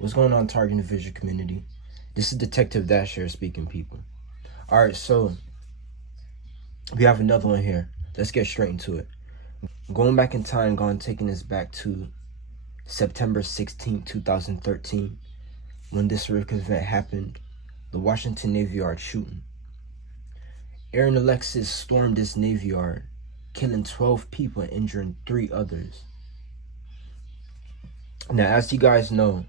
What's going on, target individual community? This is Detective Dash here speaking, people. Alright, so we have another one here. Let's get straight into it. Going back in time, taking us back to September 16, 2013, when this horrific event happened, the Washington Navy Yard shooting. Aaron Alexis stormed this Navy Yard, killing 12 people and injuring 3 others. Now, as you guys know,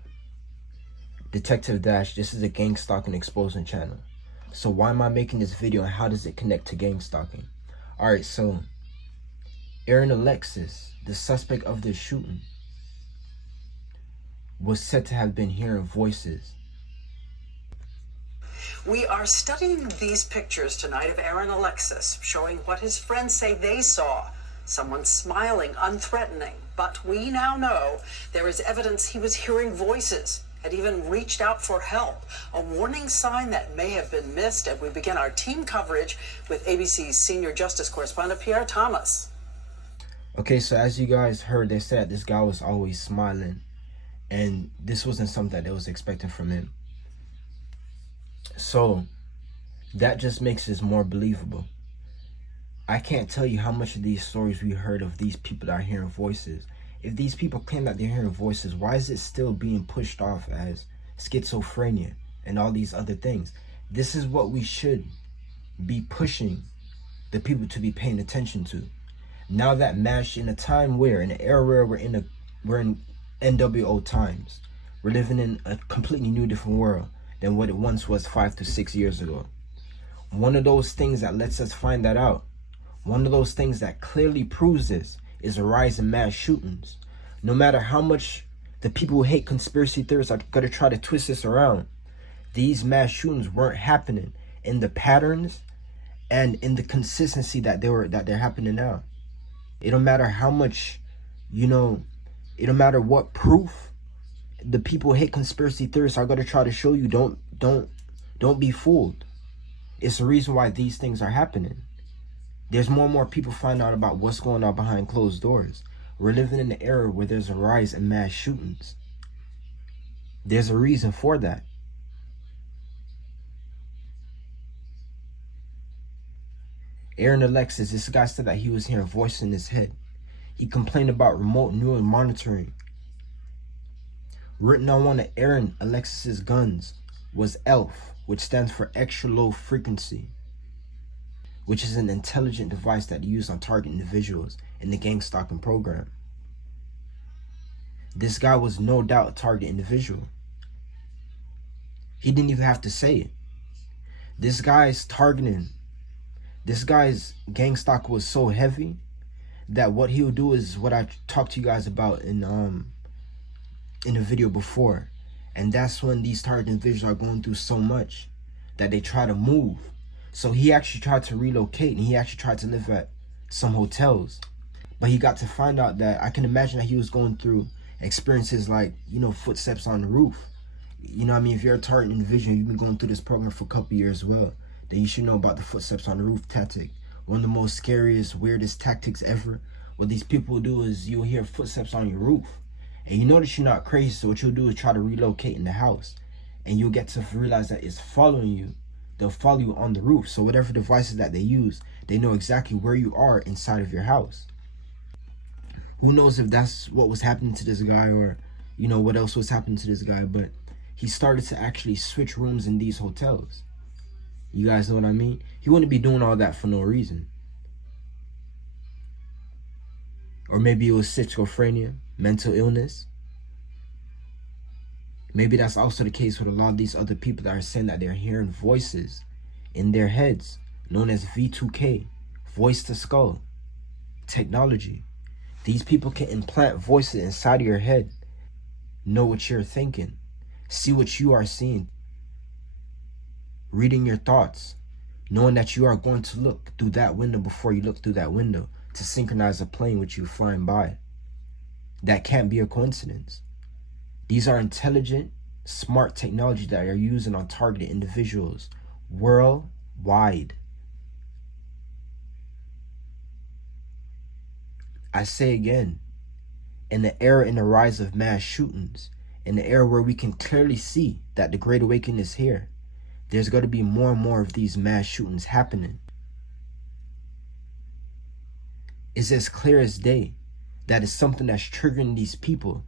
Detective Dash, this is a gang stalking exposing channel. So why am I making this video and how does it connect to gang stalking? Alright, so Aaron Alexis, the suspect of the shooting, was said to have been hearing voices. We are studying these pictures tonight of Aaron Alexis, showing what his friends say they saw. Someone smiling, unthreatening. But we now know there is evidence he was hearing voices, had even reached out for help. A warning sign that may have been missed as we begin our team coverage with ABC's senior justice correspondent Pierre Thomas. Okay, so as you guys heard, they said this guy was always smiling, and this wasn't something that they was expecting from him. So that just makes this more believable. I can't tell you how much of these stories we heard of these people that are hearing voices. If these people claim that they're hearing voices, why is it still being pushed off as schizophrenia and all these other things? This is what we should be pushing the people to be paying attention to. Now that matched in a time where, in an era where we're in NWO times, we're living in a completely new, different world than what it once was 5 to 6 years ago. One of those things that lets us find that out, one of those things that clearly proves this, is a rise in mass shootings. No matter how much the people who hate conspiracy theorists are going to try to twist this around, these mass shootings weren't happening in the patterns and in the consistency that they're happening now. It don't matter how much, it don't matter what proof the people who hate conspiracy theorists are going to try to show you. Don't be fooled. It's the reason why these things are happening. There's more and more people find out about what's going on behind closed doors. We're living in an era where there's a rise in mass shootings. There's a reason for that. Aaron Alexis, this guy said that he was hearing voices in his head. He complained about remote neural monitoring. Written on one of Aaron Alexis's guns was ELF, which stands for extra low frequency, which is an intelligent device that used on target individuals in the gang stalking program. This guy was no doubt a target individual. He didn't even have to say it. This guy's gang stalk was so heavy that what he would do is what I talked to you guys about in the video before. And that's when these target individuals are going through so much that they try to move. So he actually tried to relocate, and he actually tried to live at some hotels. But he got to find out that, I can imagine that he was going through experiences like, footsteps on the roof. If you're a target individual, you've been going through this program for a couple years as well, then you should know about the footsteps on the roof tactic. One of the most scariest, weirdest tactics ever. What these people will do is you'll hear footsteps on your roof, and you notice you're not crazy, so what you'll do is try to relocate in the house, and you'll get to realize that it's following you. They'll follow you on the roof. So whatever devices that they use, they know exactly where you are inside of your house. Who knows if that's what was happening to this guy, or what else was happening to this guy, but he started to actually switch rooms in these hotels. You guys know what I mean? He wouldn't be doing all that for no reason. Or maybe it was schizophrenia, mental illness. Maybe that's also the case with a lot of these other people that are saying that they're hearing voices in their heads, known as V2K, voice to skull technology. These people can implant voices inside of your head, know what you're thinking, see what you are seeing, reading your thoughts, knowing that you are going to look through that window before you look through that window to synchronize a plane with you flying by. That can't be a coincidence. These are intelligent, smart technology that are using on targeted individuals worldwide. I say again, in the era and the rise of mass shootings, in the era where we can clearly see that the Great Awakening is here, there's going to be more and more of these mass shootings happening. It's as clear as day that it's something that's triggering these people